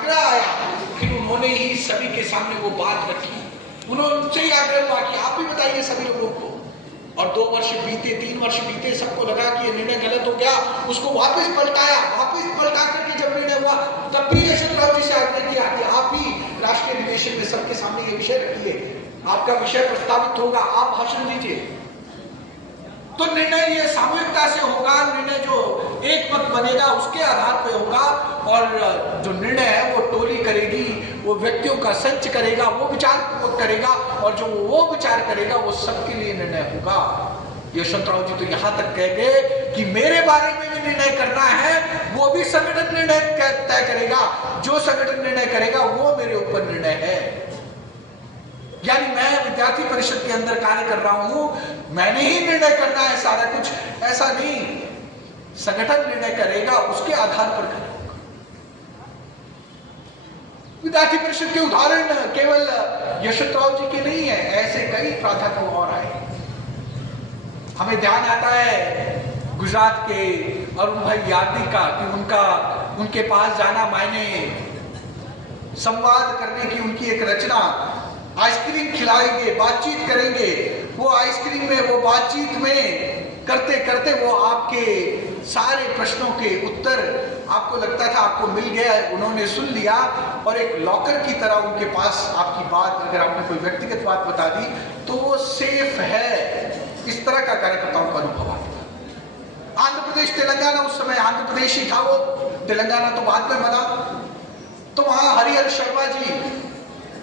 आग्रह आया, फिर उन्होंने ही सभी के सामने वो बात रखी। उनसे ही आग्रह हुआ कि आप भी बताइए सभी लोगों को। और 2 वर्ष बीते, 3 वर्ष बीते, सबको लगा कि ये निर्णय गलत हो गया, उसको वापस पलटाया। वापस पलटा करके जब निर्णय हुआ तब भी यशवंतराव जी से आग्रह किया कि आप ही राष्ट्रीय अधिवेशन में सबके सामने ये विषय रखिए, आपका विषय प्रस्तावित होगा, आप भाषण दीजिए। तो निर्णय ये सामूहिकता से होगा, निर्णय जो एक मत बनेगा उसके आधार पर होगा, और जो निर्णय है वो टोली करेगी, वो व्यक्तियों का संच करेगा, वो विचार करेगा, और जो वो विचार करेगा वो सबके लिए निर्णय होगा। यशवंतराव जी तो यहां तक कह गए कि मेरे बारे में भी निर्णय करना है, वो भी संगठन निर्णय तय करेगा, जो संगठन निर्णय करेगा वो मेरे ऊपर निर्णय है। यानी मैं विद्यार्थी परिषद के अंदर कार्य कर रहा हूं, मैंने ही निर्णय करना है सारा कुछ, ऐसा नहीं, संगठन निर्णय करेगा, उसके आधार पर करेगा। विद्यार्थी परिषद के उदाहरण केवल यशवंतराव जी के नहीं है, ऐसे कई प्राध्यापक और आए। हमें ध्यान आता है गुजरात के अरुण भाई यादव का कि उनके पास जाना मायने संवाद करने की उनकी एक रचना, आइसक्रीम खिलाएंगे, बातचीत करेंगे। वो आइसक्रीम में, वो बातचीत में करते करते वो आपके सारे प्रश्नों के उत्तर आपको लगता था आपको मिल गया, उन्होंने सुन लिया, और एक लॉकर की तरह उनके पास आपकी बात, अगर आपने कोई व्यक्तिगत बात बता दी तो वो सेफ है। इस तरह का कार्यकर्ताओं का अनुभव आता। आंध्र प्रदेश, तेलंगाना, उस समय आंध्र प्रदेश ही था वो, तेलंगाना तो बाद में बना। तो वहां हरिहर शर्मा जी,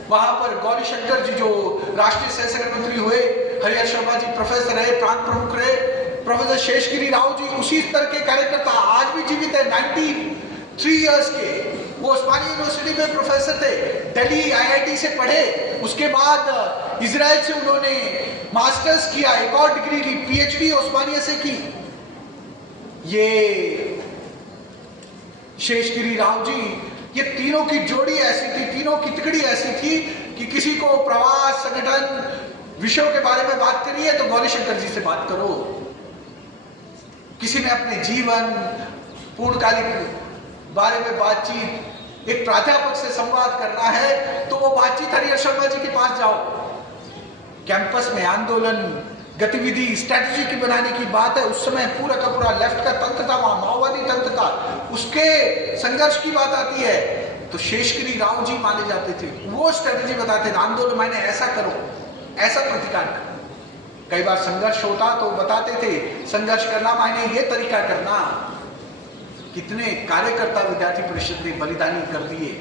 वहां पर गौरी शंकर जी जो राष्ट्रीय सह संगठन मंत्री हुए, हरिहर शर्मा जी प्रोफेसर रहे, प्रांत प्रमुख रहे, प्रोफेसर शेषगिरी राव जी उसी स्तर के कार्यकर्ता आज भी जीवित है, 93 इयर्स के। वो उस्मानिया यूनिवर्सिटी में प्रोफेसर थे, दिल्ली आईआईटी से पढ़े, उसके बाद इजराइल से उन्होंने मास्टर्स किया, एक और डिग्री ली, पीएचडी उस्मानिया से की। ये शेषगिरी राव जी, ये तीनों की जोड़ी ऐसी थी, तीनों की तिकड़ी ऐसी थी कि किसी को प्रवास, संगठन, विषयों के बारे में बात करिए तो गौरी शंकर जी से बात करो। किसी ने अपने जीवन, पूर्णकालिक बारे में बातचीत, एक प्राध्यापक से संवाद करना है तो वो बातचीत हरिहर शर्मा जी के पास जाओ। कैंपस में आंदोलन, गतिविधि, स्ट्रैटेजी की बनाने की बात है, उस समय पूरा का पूरा लेफ्ट का तंत्र था, वहां माओवादी तंत्र था, उसके संघर्ष की बात आती है तो शेषगिरी राव जी माने जाते थे, वो स्ट्रैटेजी बताते थे, आंदोलन मायने ऐसा करो, ऐसा प्रतिकार करो। कई बार संघर्ष होता तो बताते थे संघर्ष करना मायने ये तरीका करना। कितने कार्यकर्ता विद्यार्थी परिषद ने बलिदानी कर दिए,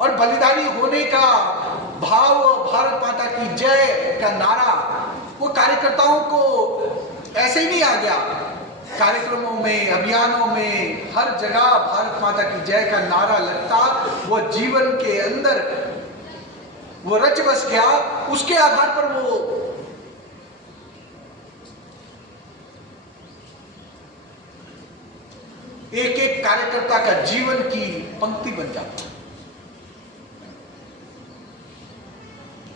और बलिदानी होने का भाव, भारत माता की जय का नारा वो कार्यकर्ताओं को ऐसे ही नहीं आ गया। कार्यक्रमों में, अभियानों में, हर जगह भारत माता की जय का नारा लगता, वो जीवन के अंदर वो रच बस गया। उसके आधार पर वो एक एक कार्यकर्ता का जीवन की पंक्ति बन जाता।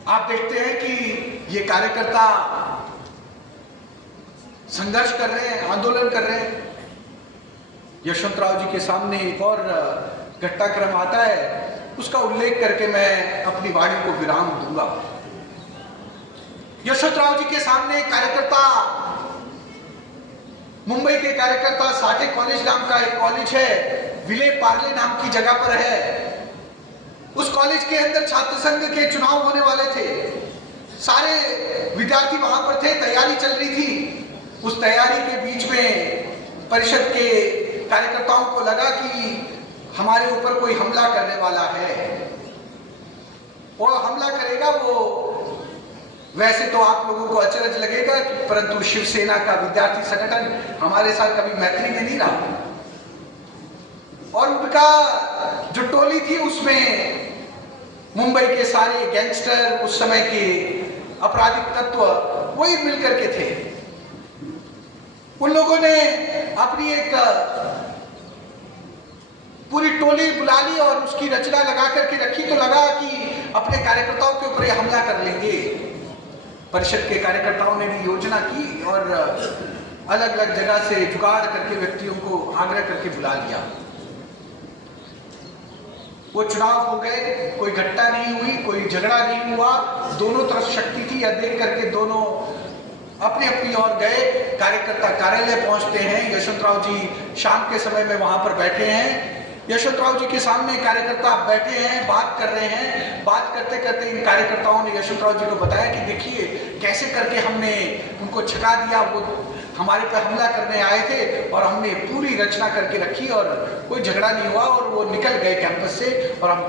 आप देखते हैं कि ये कार्यकर्ता संघर्ष कर रहे हैं, आंदोलन कर रहे हैं। यशवंतराव जी के सामने एक और घटनाक्रम आता है, उसका उल्लेख करके मैं अपनी वाणी को विराम दूंगा। यशवंतराव जी के सामने एक कार्यकर्ता, मुंबई के कार्यकर्ता, साठे कॉलेज नाम का एक कॉलेज है, विले पार्ले नाम की जगह पर है। उस कॉलेज के अंदर छात्र संघ के चुनाव होने वाले थे, सारे विद्यार्थी वहां पर थे, तैयारी चल रही थी। उस तैयारी के बीच में परिषद के कार्यकर्ताओं को लगा कि हमारे ऊपर कोई हमला करने वाला है, और हमला करेगा। वो वैसे तो आप लोगों को अचरज लगेगा, परंतु शिवसेना का विद्यार्थी संगठन हमारे साथ कभी मैत्री में नहीं रहा, और उनका जो टोली थी उसमें मुंबई के सारे गैंगस्टर, उस समय के आपराधिक तत्व वही मिलकर के थे। उन लोगों ने अपनी एक पूरी टोली बुला ली और उसकी रचना लगा करके रखी, तो लगा कि अपने कार्यकर्ताओं के ऊपर हमला कर लेंगे। परिषद के कार्यकर्ताओं ने भी योजना की और अलग अलग जगह से जुगाड़ करके व्यक्तियों को आग्रह करके बुला लिया। वो चुनाव हो गए, कोई घटना नहीं हुई, कोई झगड़ा नहीं हुआ, दोनों तरफ शक्ति थी। यह देख करके दोनों अपनी अपनी ओर गए। कार्यकर्ता कार्यालय पहुंचते हैं। यशवंतराव जी शाम के समय में वहां पर बैठे हैं। यशवंतराव जी के सामने कार्यकर्ता बैठे हैं, बात कर रहे हैं। बात करते करते इन कार्यकर्ताओं ने यशवंतराव जी को बताया कि देखिए कैसे करके हमने उनको छका दिया, वो हमारे पे हमला करने आए थे और हमने पूरी रचना करके रखी और कोई झगड़ा नहीं हुआ और वो निकल गए कैंपस से और हम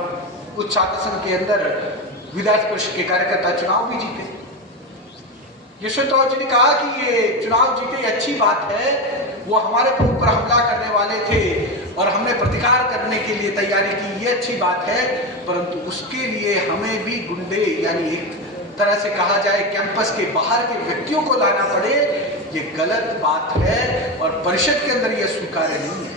उस छात्र संघ के अंदर विधायक परिषद के कार्यकर्ता चुनाव भी जीते। यशवंतराव जी ने कहा कि ये चुनाव जीते अच्छी बात है, वो हमारे ऊपर हमला करने वाले थे और हमने प्रतिकार करने के लिए तैयारी की, ये अच्छी बात है, परंतु उसके लिए हमें भी गुंडे यानी एक तरह से कहा जाए कैंपस के बाहर के व्यक्तियों को लाना पड़े, ये गलत बात है और परिषद के अंदर यह स्वीकार्य नहीं है।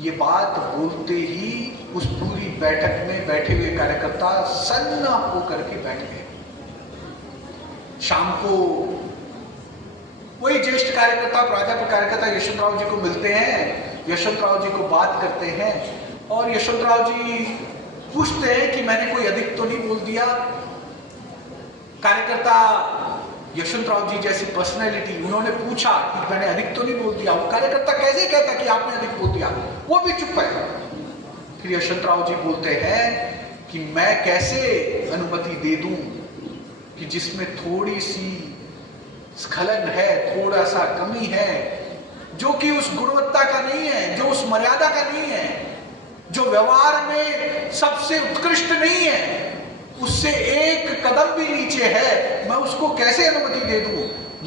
ये बात बोलते ही उस पूरी बैठक में बैठे हुए कार्यकर्ता सन्ना होकर के बैठ गए। शाम को वही ज्येष्ठ कार्यकर्ता, प्राध्यापक कार्यकर्ता यशवंतराव जी को मिलते हैं, यशवंतराव जी को बात करते हैं और यशवंतराव जी पूछते हैं कि मैंने कोई अधिक तो नहीं बोल दिया। कार्यकर्ता यशवंतराव जी जैसी पर्सनैलिटी, उन्होंने पूछा कि मैंने अधिक तो नहीं बोल दिया। वो कार्यकर्ता कैसे कहता कि आपने अधिक बोल दिया, वो भी चुप है। फिर यशवंतराव जी बोलते हैं कि मैं कैसे अनुमति दे दूं कि जिसमें थोड़ी सी स्खलन है, थोड़ा सा कमी है, जो कि उस गुणवत्ता का नहीं है, जो उस मर्यादा का नहीं है, जो व्यवहार में सबसे उत्कृष्ट नहीं है, उससे एक कदम भी नीचे है, मैं उसको कैसे अनुमति दे दूं।